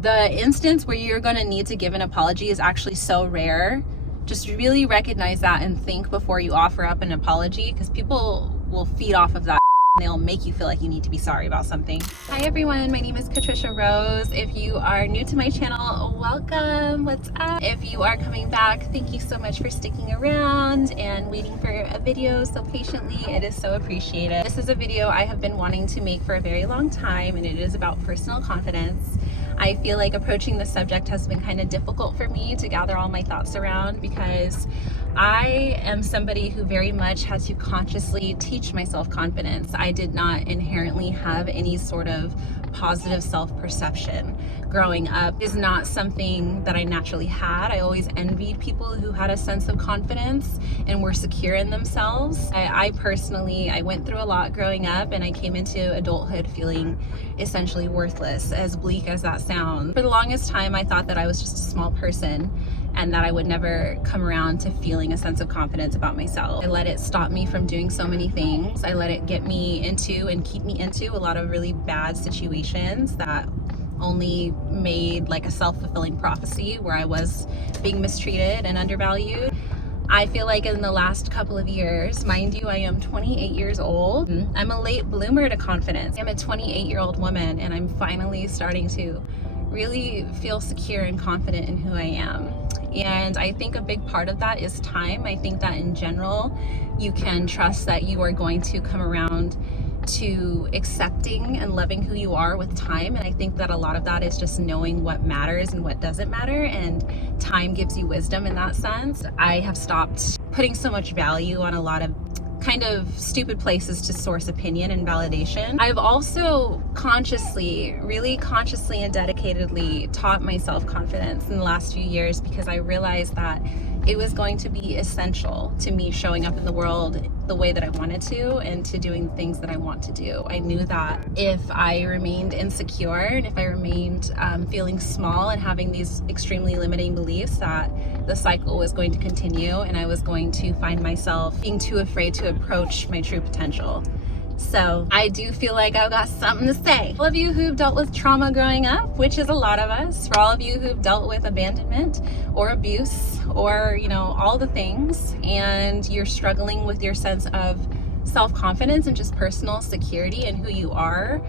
The instance where you're going to need to give an apology is actually so rare. Just really recognize that and think before you offer up an apology, because people will feed off of that. They'll make you feel like you need to be sorry about something. Hi everyone, my name is Patricia Rose. If you are new to my channel, welcome. What's up? If you are coming back, thank you so much for sticking around and waiting for a video so patiently. It is so appreciated. This is a video I have been wanting to make for a very long time, and it is about personal confidence. I feel like approaching this subject has been kind of difficult for me to gather all my thoughts around, because I am somebody who very much had to consciously teach myself confidence. I did not inherently have any sort of positive self-perception. Growing up is not something that I naturally had. I always envied people who had a sense of confidence and were secure in themselves. I personally went through a lot growing up, and I came into adulthood feeling essentially worthless, as bleak as that sounds. For the longest time, I thought that I was just a small person and that I would never come around to feeling a sense of confidence about myself. I let it stop me from doing so many things. I let it get me into and keep me into a lot of really bad situations that only made like a self-fulfilling prophecy, where I was being mistreated and undervalued. I feel like in the last couple of years, mind you, I am 28 years old. I'm a late bloomer to confidence. I'm a 28-year-old woman, and I'm finally starting to really feel secure and confident in who I am. And I think a big part of that is time. I think that in general, you can trust that you are going to come around to accepting and loving who you are with time. And I think that a lot of that is just knowing what matters and what doesn't matter, and time gives you wisdom in that sense. I have stopped putting so much value on a lot of kind of stupid places to source opinion and validation. I've also really consciously and dedicatedly taught myself confidence in the last few years, because I realized that it was going to be essential to me showing up in the world the way that I wanted to, and to doing things that I want to do. I knew that if I remained insecure, and if I remained feeling small and having these extremely limiting beliefs, that the cycle was going to continue, and I was going to find myself being too afraid to approach my true potential. So I do feel like I've got something to say. All of you who've dealt with trauma growing up, which is a lot of us, for all of you who've dealt with abandonment or abuse or, all the things, and you're struggling with your sense of self-confidence and just personal security in who you are,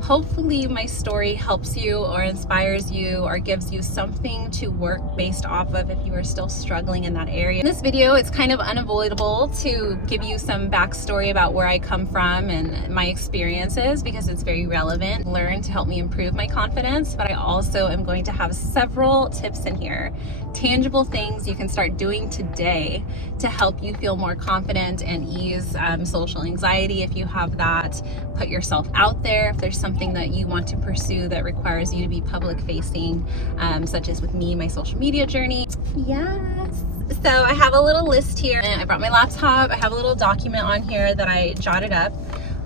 hopefully my story helps you or inspires you or gives you something to work based off of if you are still struggling in that area. In this video, it's kind of unavoidable to give you some backstory about where I come from and my experiences, because it's very relevant. Learn to help me improve my confidence, but I also am going to have several tips in here, tangible things you can start doing today to help you feel more confident and ease social anxiety if you have that. Put yourself out there if there's something that you want to pursue that requires you to be public facing, such as with me, my social media journey. Yes. So I have a little list here, and I brought my laptop. I have a little document on here that I jotted up.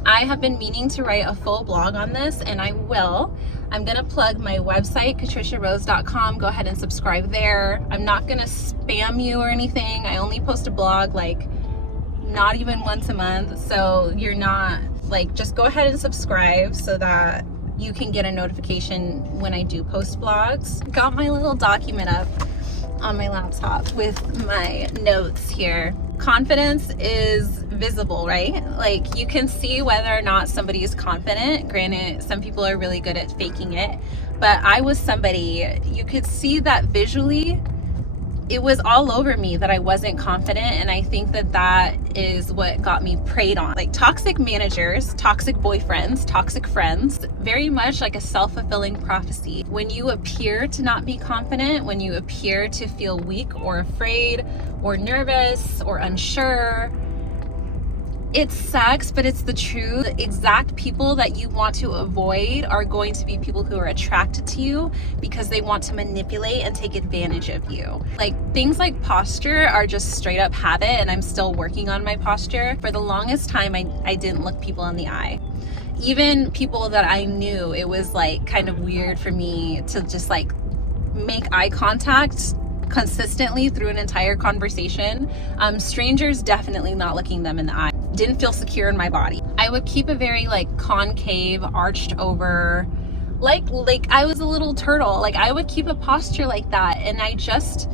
I have been meaning to write a full blog on this, and I will. I'm gonna plug my website, patriciarose.com. Go ahead and subscribe there. I'm not gonna spam you or anything. I only post a blog like not even once a month, so you're not just go ahead and subscribe so that you can get a notification when I do post blogs. Got my little document up on my laptop with my notes here. Confidence is visible, right? You can see whether or not somebody is confident. Granted, some people are really good at faking it, but I was somebody, you could see that visually. It was all over me that I wasn't confident, and I think that that is what got me preyed on. Toxic managers, toxic boyfriends, toxic friends, very much like a self-fulfilling prophecy. When you appear to not be confident, when you appear to feel weak or afraid or nervous or unsure, it sucks, but it's the truth. The exact people that you want to avoid are going to be people who are attracted to you because they want to manipulate and take advantage of you. Things like posture are just straight up habit, and I'm still working on my posture. For the longest time, I didn't look people in the eye. Even people that I knew, it was kind of weird for me to just make eye contact consistently through an entire conversation. Strangers, definitely not looking them in the eye. Didn't feel secure in my body. I would keep a very concave, arched over like I was a little turtle. Like I would keep a posture like that, and I just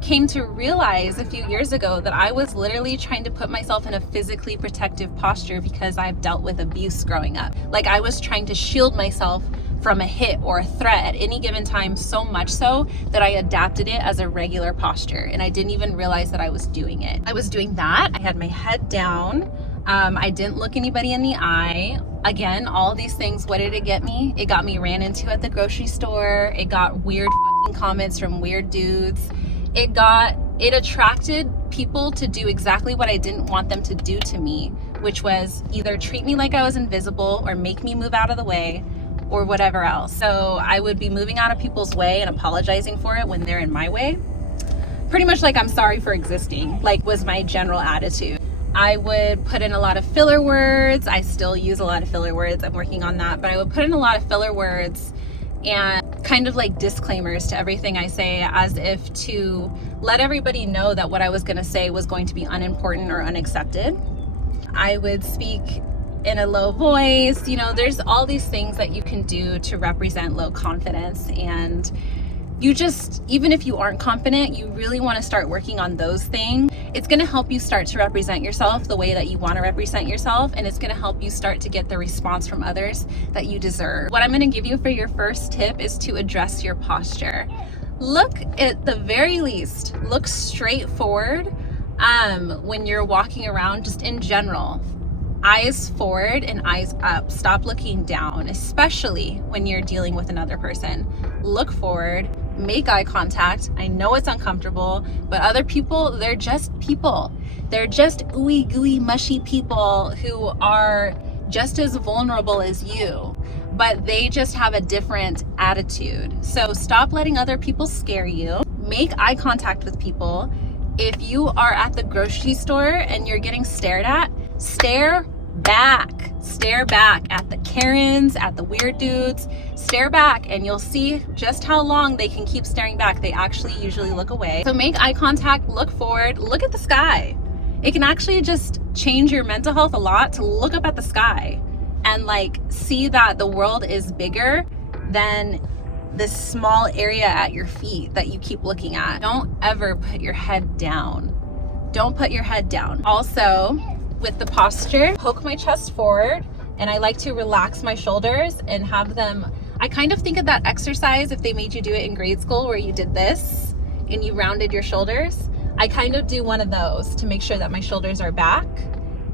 came to realize a few years ago that I was literally trying to put myself in a physically protective posture because I've dealt with abuse growing up. Like I was trying to shield myself from a hit or a threat at any given time, so much so that I adapted it as a regular posture, and I didn't even realize that I was doing it. I was doing that. I had my head down. I didn't look anybody in the eye. Again, all these things, what did it get me? It got me ran into at the grocery store. It got weird fucking comments from weird dudes. It attracted people to do exactly what I didn't want them to do to me, which was either treat me like I was invisible or make me move out of the way or whatever else. So I would be moving out of people's way and apologizing for it when they're in my way. Pretty much like I'm sorry for existing, like was my general attitude. I would put in a lot of filler words. I still use a lot of filler words. I'm working on that, but I would put in a lot of filler words and kind of like disclaimers to everything I say, as if to let everybody know that what I was going to say was going to be unimportant or unaccepted. I would speak in a low voice. You know, there's all these things that you can do to represent low confidence, and you just, even if you aren't confident, you really want to start working on those things. It's going to help you start to represent yourself the way that you want to represent yourself, and it's going to help you start to get the response from others that you deserve. What I'm going to give you for your first tip is to address your posture. Look, at the very least, look straight forward when you're walking around, just in general. Eyes forward and eyes up. Stop looking down, especially when you're dealing with another person. Look forward, make eye contact. I know it's uncomfortable, but other people, they're just people. They're just ooey gooey mushy people who are just as vulnerable as you, but they just have a different attitude. So stop letting other people scare you. Make eye contact with people. If you are at the grocery store and you're getting stared at, stare back. Stare back at the Karens, at the weird dudes. Stare back and you'll see just how long they can keep staring back. They actually usually look away. So make eye contact, look forward, look at the sky. It can actually just change your mental health a lot to look up at the sky and like see that the world is bigger than this small area at your feet that you keep looking at. Don't ever put your head down. Don't put your head down. Also, with the posture, poke my chest forward, and I like to relax my shoulders and have them, I kind of think of that exercise if they made you do it in grade school where you did this and you rounded your shoulders. I kind of do one of those to make sure that my shoulders are back,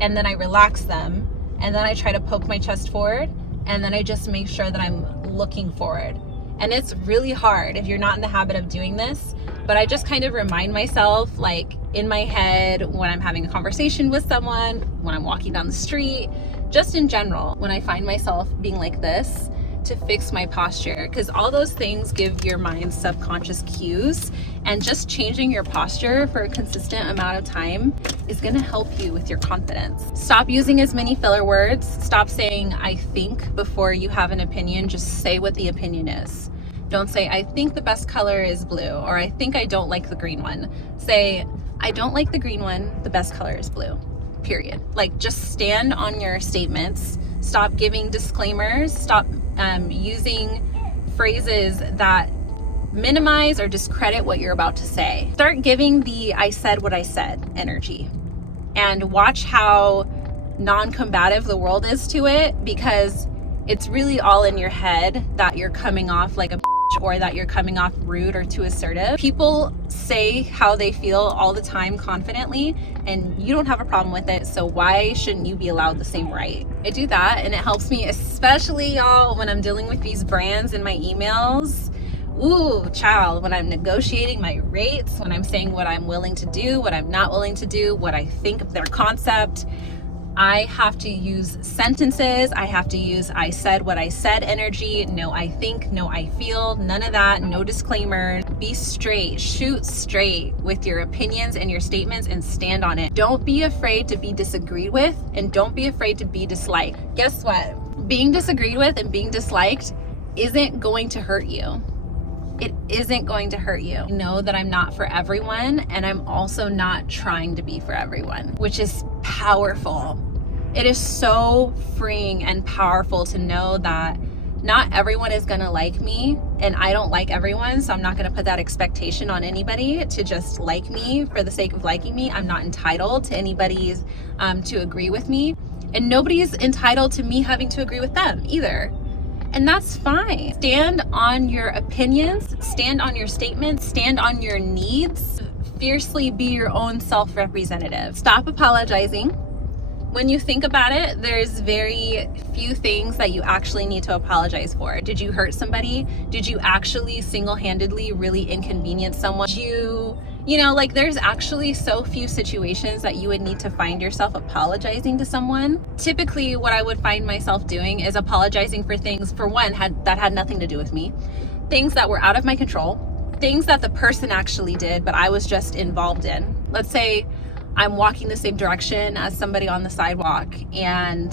and then I relax them, and then I try to poke my chest forward, and then I just make sure that I'm looking forward. And it's really hard if you're not in the habit of doing this, but I just kind of remind myself, like in my head, when I'm having a conversation with someone, when I'm walking down the street, just in general, when I find myself being like this, to fix my posture, because all those things give your mind subconscious cues, and just changing your posture for a consistent amount of time is going to help you with your confidence. Stop using as many filler words. Stop saying I think before you have an opinion. Just say what the opinion is. Don't say I think the best color is blue, or I think I don't like the green one. Say I don't like the green one, the best color is blue. Period. Like, just stand on your statements. Stop giving disclaimers. Stop using phrases that minimize or discredit what you're about to say. Start giving the I said what I said energy, and watch how non-combative the world is to it, because it's really all in your head that you're coming off like a or that you're coming off rude or too assertive. People say how they feel all the time confidently, and you don't have a problem with it, so why shouldn't you be allowed the same right? I do that, and it helps me, especially y'all, when I'm dealing with these brands in my emails. Ooh, child, when I'm negotiating my rates, when I'm saying what I'm willing to do, what I'm not willing to do, what I think of their concept, I have to use sentences. I have to use I said what I said energy. No, I think, no, I feel, none of that, no disclaimers. Be straight, shoot straight with your opinions and your statements, and stand on it. Don't be afraid to be disagreed with, and don't be afraid to be disliked. Guess what? Being disagreed with and being disliked isn't going to hurt you. It isn't going to hurt you. I know that I'm not for everyone, and I'm also not trying to be for everyone, which is powerful. It is so freeing and powerful to know that Not everyone is going to like me, and I don't like everyone, so I'm not going to put that expectation on anybody to just like me for the sake of liking me. I'm not entitled to anybody's to agree with me, and nobody's entitled to me having to agree with them either. And that's fine. Stand on your opinions, stand on your statements, stand on your needs. Fiercely be your own self-representative. Stop apologizing. When you think about it, there's very few things that you actually need to apologize for. Did you hurt somebody? Did you actually single-handedly really inconvenience someone? Like there's actually so few situations that you would need to find yourself apologizing to someone. Typically, what I would find myself doing is apologizing for things, for one, that had nothing to do with me, things that were out of my control, things that the person actually did, but I was just involved in. Let's say I'm walking the same direction as somebody on the sidewalk and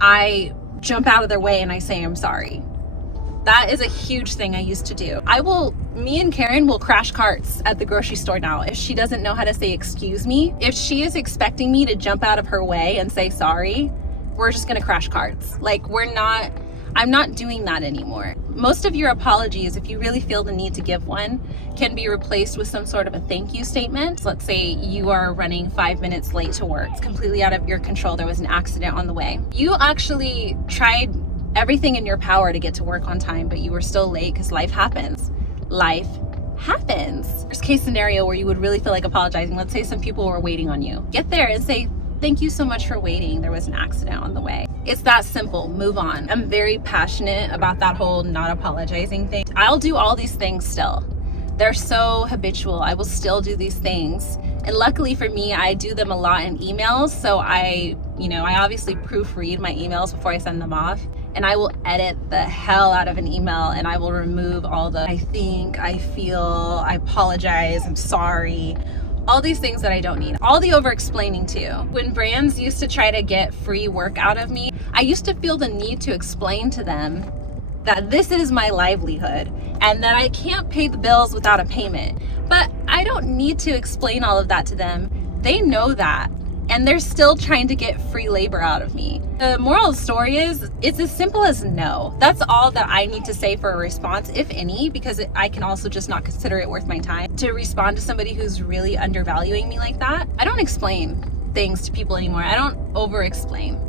I jump out of their way and I say, I'm sorry. That is a huge thing I used to do. Me and Karen will crash carts at the grocery store now. If she doesn't know how to say excuse me, if she is expecting me to jump out of her way and say sorry, we're just gonna crash carts. I'm not doing that anymore. Most of your apologies, if you really feel the need to give one, can be replaced with some sort of a thank you statement. Let's say you are running 5 minutes late to work. It's completely out of your control. There was an accident on the way. You actually tried everything in your power to get to work on time, but you were still late because life happens. Life happens. Worst case scenario where you would really feel like apologizing. Let's say some people were waiting on you. Get there and say, thank you so much for waiting. There was an accident on the way. It's that simple. Move on. I'm very passionate about that whole not apologizing thing. I'll do all these things still. They're so habitual. I will still do these things. And luckily for me, I do them a lot in emails. So I obviously proofread my emails before I send them off. And I will edit the hell out of an email and I will remove all the I think, I feel, I apologize, I'm sorry. All these things that I don't need. All the over-explaining too. When brands used to try to get free work out of me, I used to feel the need to explain to them that this is my livelihood and that I can't pay the bills without a payment. But I don't need to explain all of that to them. They know that. And they're still trying to get free labor out of me. The moral of the story is, it's as simple as no. That's all that I need to say for a response, if any, because I can also just not consider it worth my time to respond to somebody who's really undervaluing me like that. I don't explain things to people anymore. I don't over-explain.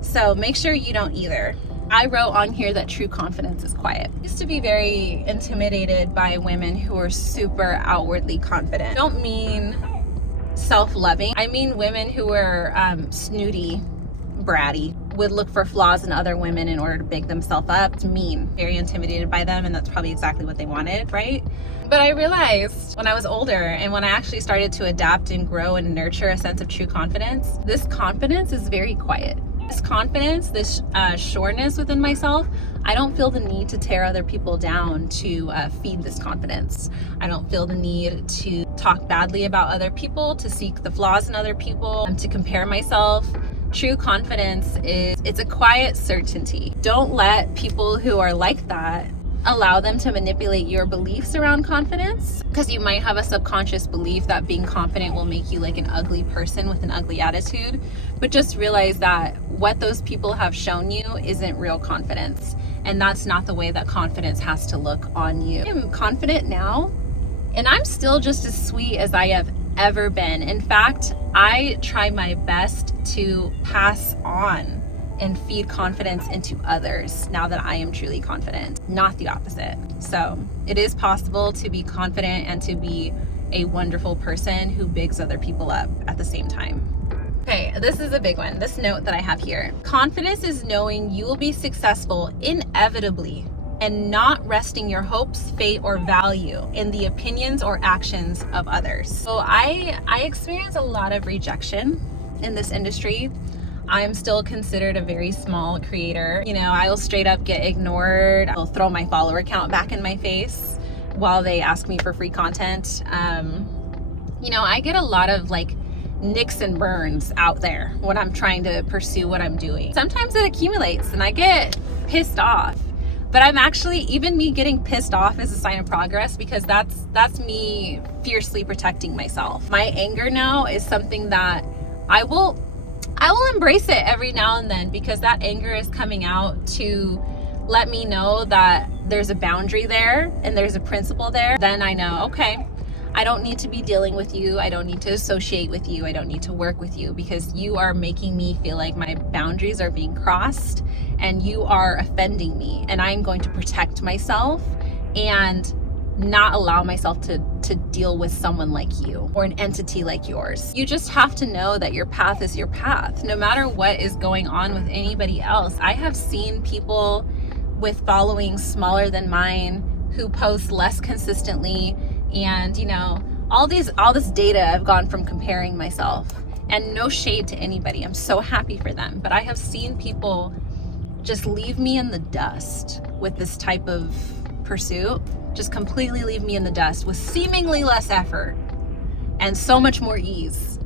So make sure you don't either. I wrote on here that true confidence is quiet. I used to be very intimidated by women who are super outwardly confident. I don't mean self-loving. I mean women who are snooty, bratty, would look for flaws in other women in order to big themselves up. It's mean. Very intimidated by them, and that's probably exactly what they wanted, right? But I realized when I was older and when I actually started to adapt and grow and nurture a sense of true confidence, this confidence is very quiet. This confidence, this sureness within myself, I don't feel the need to tear other people down to feed this confidence. I don't feel the need to talk badly about other people, to seek the flaws in other people, to compare myself. True confidence it's a quiet certainty. Don't let people who are like that allow them to manipulate your beliefs around confidence, because you might have a subconscious belief that being confident will make you like an ugly person with an ugly attitude. But just realize that what those people have shown you isn't real confidence, and that's not the way that confidence has to look on you. I'm confident now, and I'm still just as sweet as I have ever been. In fact, I try my best to pass on and feed confidence into others now that I am truly confident, not the opposite. So it is possible to be confident and to be a wonderful person who bigs other people up at the same time. Okay, this is a big one. This note that I have here. Confidence is knowing you will be successful inevitably and not resting your hopes, fate, or value in the opinions or actions of others. So I experience a lot of rejection in this industry. I'm still considered a very small creator. I will straight up get ignored. I'll throw my follower count back in my face while they ask me for free content. I get a lot of nicks and burns out there when I'm trying to pursue what I'm doing. Sometimes it accumulates and I get pissed off. But I'm actually, even me getting pissed off is a sign of progress, because that's me fiercely protecting myself. My anger now is something that I will embrace it every now and then, because that anger is coming out to let me know that there's a boundary there and there's a principle there, then I know, okay, I don't need to be dealing with you. I don't need to associate with you. I don't need to work with you because you are making me feel like my boundaries are being crossed and you are offending me. And I'm going to protect myself and not allow myself to deal with someone like you or an entity like yours. You just have to know that your path is your path. No matter what is going on with anybody else. I have seen people with followings smaller than mine who post less consistently, and you know, all this data I've gone from comparing myself, and no shade to anybody. I'm so happy for them, but I have seen people just leave me in the dust with this type of pursuit, just completely leave me in the dust with seemingly less effort and so much more ease.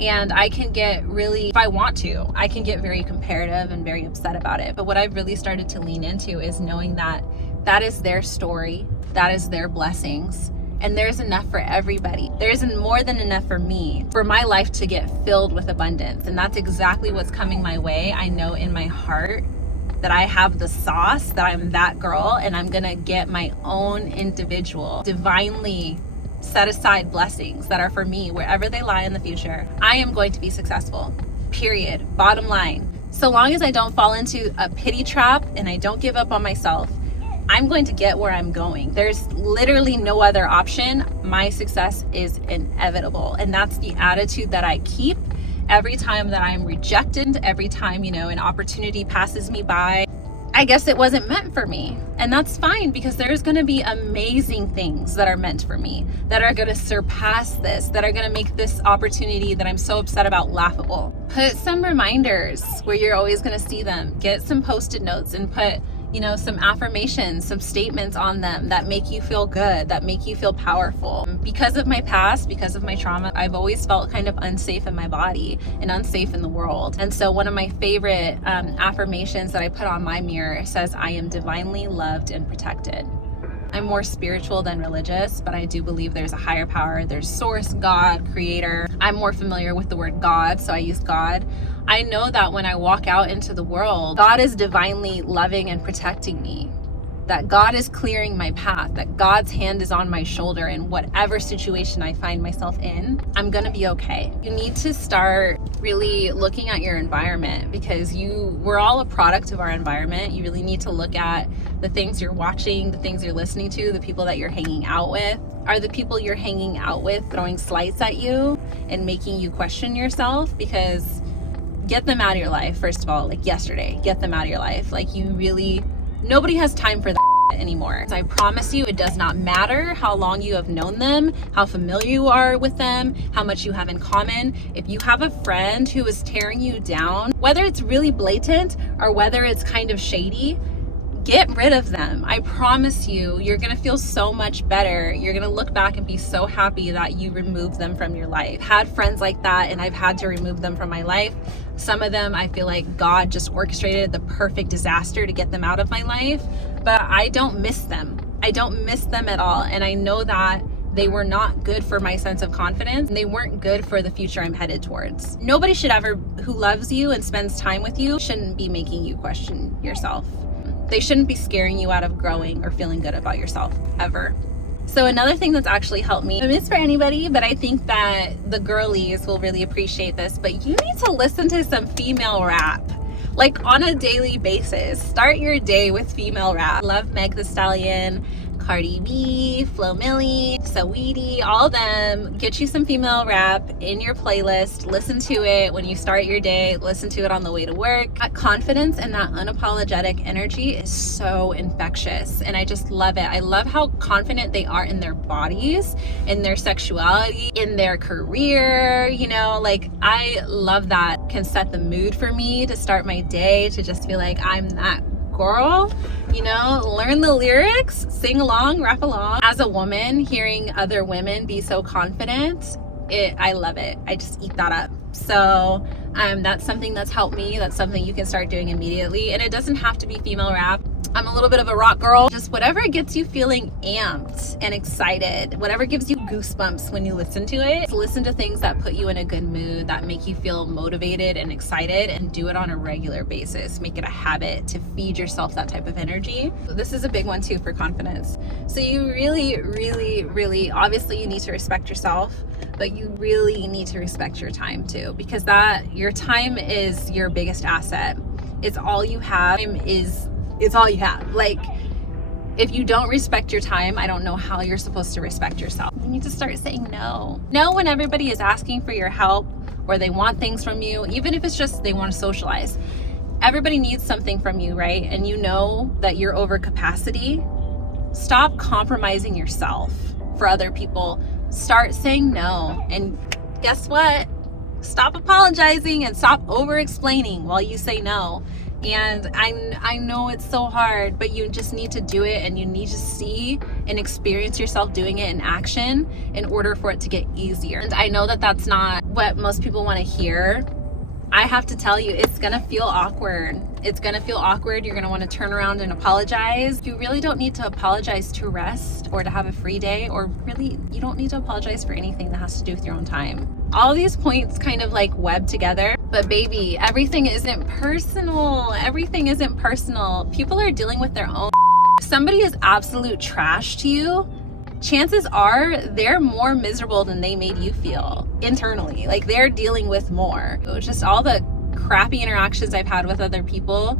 And I can get really, if I want to, I can get very comparative and very upset about it. But what I've really started to lean into is knowing that that is their story, that is their blessings, and there's enough for everybody. There's more than enough for me, for my life to get filled with abundance. And that's exactly what's coming my way. I know in my heart that I have the sauce, that I'm that girl, and I'm gonna get my own individual, divinely set aside blessings that are for me wherever they lie in the future. I am going to be successful, period, bottom line. So long as I don't fall into a pity trap and I don't give up on myself, I'm going to get where I'm going. There's literally no other option. My success is inevitable. And that's the attitude that I keep every time that I'm rejected, every time, you know, an opportunity passes me by. I guess it wasn't meant for me. And that's fine, because there's going to be amazing things that are meant for me, that are going to surpass this, that are going to make this opportunity that I'm so upset about laughable. Put some reminders where you're always going to see them. Get some post-it notes and put, you know, some affirmations, some statements on them that make you feel good, that make you feel powerful. Because of my past, because of my trauma, I've always felt kind of unsafe in my body and unsafe in the world. And so one of my favorite affirmations that I put on my mirror says, I am divinely loved and protected. I'm more spiritual than religious, but I do believe there's a higher power. There's source, God, creator. I'm more familiar with the word God, so I use God. I know that when I walk out into the world, God is divinely loving and protecting me. That God is clearing my path, that God's hand is on my shoulder in whatever situation I find myself in. I'm gonna be okay. You need to start really looking at your environment, because we're all a product of our environment. You really need to look at the things you're watching, the things you're listening to, the people that you're hanging out with. Are the people you're hanging out with throwing slights at you and making you question yourself? Because get them out of your life, first of all, like yesterday, get them out of your life. Like nobody has time for that anymore. So I promise you, it does not matter how long you have known them, how familiar you are with them, how much you have in common. If you have a friend who is tearing you down, whether it's really blatant or whether it's kind of shady, get rid of them. I promise you, you're gonna feel so much better. You're gonna look back and be so happy that you removed them from your life. I've had friends like that, and I've had to remove them from my life. Some of them, I feel like God just orchestrated the perfect disaster to get them out of my life, but I don't miss them. I don't miss them at all. And I know that they were not good for my sense of confidence, and they weren't good for the future I'm headed towards. Nobody should ever, who loves you and spends time with you, shouldn't be making you question yourself. They shouldn't be scaring you out of growing or feeling good about yourself, ever. So another thing that's actually helped me, it's for anybody, but I think that the girlies will really appreciate this, but you need to listen to some female rap, like on a daily basis. Start your day with female rap. Love Meg Thee Stallion, Cardi B, Flo Milli, Saweetie, all of them. Get you some female rap in your playlist. Listen to it when you start your day. Listen to it on the way to work. That confidence and that unapologetic energy is so infectious, and I just love it. I love how confident they are in their bodies, in their sexuality, in their career. You know, like, I love that. Can set the mood for me to start my day, to just feel like I'm that girl, you know. Learn the lyrics, sing along, rap along. As a woman, hearing other women be so confident, I love it. I just eat that up. So That's something that's helped me. That's something you can start doing immediately. And it doesn't have to be female rap. I'm a little bit of a rock girl. Just whatever gets you feeling amped and excited, whatever gives you goosebumps when you listen to it. Listen to things that put you in a good mood, that make you feel motivated and excited, and do it on a regular basis. Make it a habit to feed yourself that type of energy. This is a big one too for confidence. So you really, obviously you need to respect yourself, but you really need to respect your time too, because your time is your biggest asset. It's all you have. It's all you have. Like, if you don't respect your time, I don't know how you're supposed to respect yourself. You need to start saying no. No when everybody is asking for your help or they want things from you, even if it's just they want to socialize. Everybody needs something from you, right? And you know that you're over capacity. Stop compromising yourself for other people. Start saying no. And guess what? Stop apologizing and stop over-explaining while you say no. And I know it's so hard, but you just need to do it, and you need to see and experience yourself doing it in action in order for it to get easier. And I know that that's not what most people want to hear. I have to tell you, it's gonna feel awkward. It's gonna feel awkward. You're gonna want to turn around and apologize. You really don't need to apologize to rest or to have a free day, or really, you don't need to apologize for anything that has to do with your own time. All these points kind of like web together, but baby, everything isn't personal. Everything isn't personal. People are dealing with their own. If somebody is absolute trash to you, chances are they're more miserable than they made you feel internally. Like, they're dealing with more. It was just all the crappy interactions I've had with other people.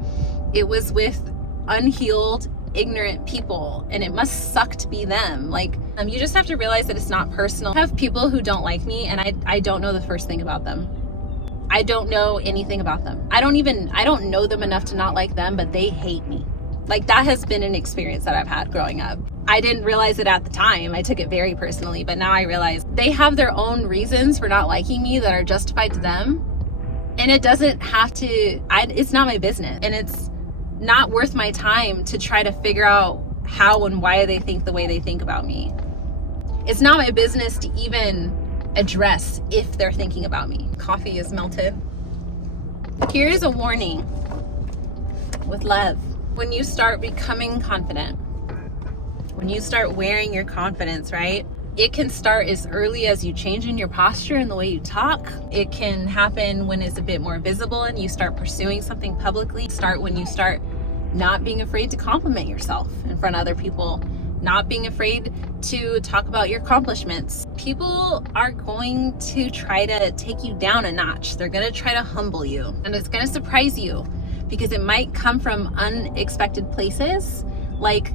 It was with unhealed, ignorant people, and it must suck to be them. Like, you just have to realize that it's not personal. I have people who don't like me, and I don't know the first thing about them. I don't know anything about them. I don't know them enough to not like them, but they hate me. Like, that has been an experience that I've had growing up. I didn't realize it at the time. I took it very personally, but now I realize they have their own reasons for not liking me that are justified to them. And it doesn't have to, it's not my business. And it's not worth my time to try to figure out how and why they think the way they think about me. It's not my business to even address if they're thinking about me. Coffee is melted. Here's a warning with love. When you start becoming confident, when you start wearing your confidence, right? It can start as early as you changing your posture and the way you talk. It can happen when it's a bit more visible and you start pursuing something publicly. Start when you start not being afraid to compliment yourself in front of other people, not being afraid to talk about your accomplishments. People are going to try to take you down a notch. They're going to try to humble you, and it's going to surprise you because it might come from unexpected places, like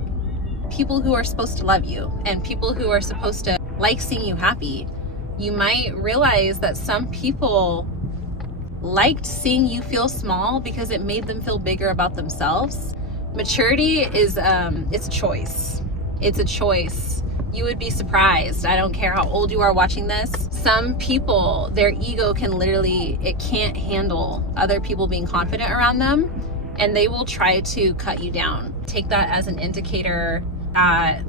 people who are supposed to love you and people who are supposed to like seeing you happy. You might realize that some people liked seeing you feel small because it made them feel bigger about themselves. Maturity is it's a choice. It's a choice. You would be surprised. I don't care how old you are watching this. Some people, their ego it can't handle other people being confident around them, and they will try to cut you down. Take that as an indicator that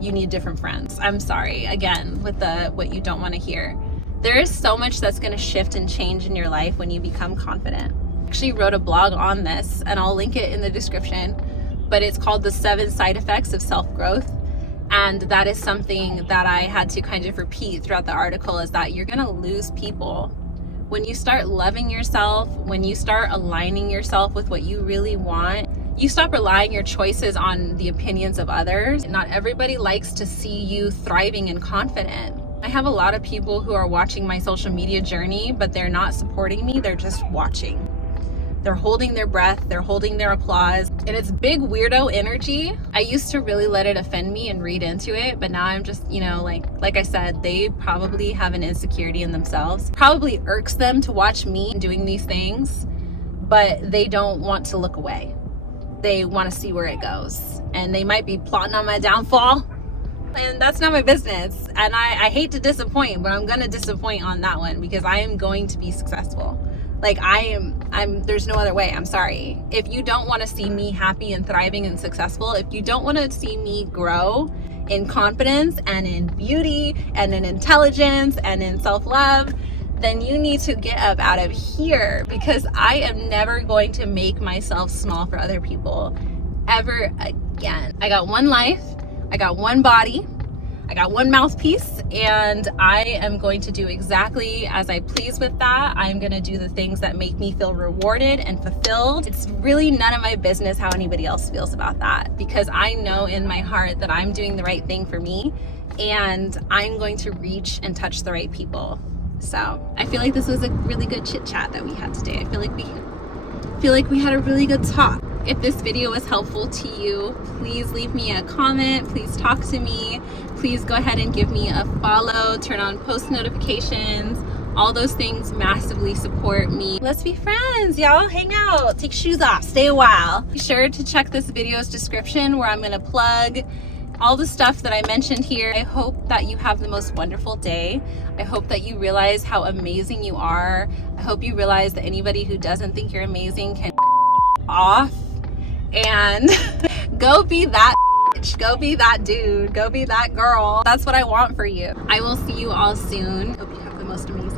you need different friends. I'm sorry, again, with what you don't want to hear. There is so much that's going to shift and change in your life when you become confident. I actually wrote a blog on this, and I'll link it in the description, but it's called The 7 Side Effects of Self-Growth. And that is something that I had to kind of repeat throughout the article, is that you're going to lose people. When you start loving yourself, when you start aligning yourself with what you really want, you stop relying your choices on the opinions of others. Not everybody likes to see you thriving and confident. I have a lot of people who are watching my social media journey, but they're not supporting me. They're just watching. They're holding their breath. They're holding their applause. And it's big weirdo energy. I used to really let it offend me and read into it, but now I'm just, like I said, they probably have an insecurity in themselves. Probably irks them to watch me doing these things, but they don't want to look away. They want to see where it goes. And they might be plotting on my downfall. And that's not my business. And I hate to disappoint, but I'm going to disappoint on that one because I am going to be successful. Like there's no other way. I'm sorry. If you don't want to see me happy and thriving and successful, if you don't want to see me grow in confidence and in beauty and in intelligence and in self-love, then you need to get up out of here, because I am never going to make myself small for other people ever again. I got one life, I got one body, I got one mouthpiece, and I am going to do exactly as I please with that. I'm gonna do the things that make me feel rewarded and fulfilled. It's really none of my business how anybody else feels about that, because I know in my heart that I'm doing the right thing for me, and I'm going to reach and touch the right people. So I feel like this was a really good chit chat that we had today. I feel like we had a really good talk. If this video was helpful to you, please leave me a comment, please talk to me, please go ahead and give me a follow, turn on post notifications. All those things massively support me. Let's be friends, y'all. Hang out, take shoes off, stay a while. Be sure to check this video's description where I'm gonna plug all the stuff that I mentioned here. I hope that you have the most wonderful day. I hope that you realize how amazing you are. I hope you realize that anybody who doesn't think you're amazing can off, and go be that bitch, go be that dude, go be that girl. That's what I want for you. I will see you all soon. Hope you have the most amazing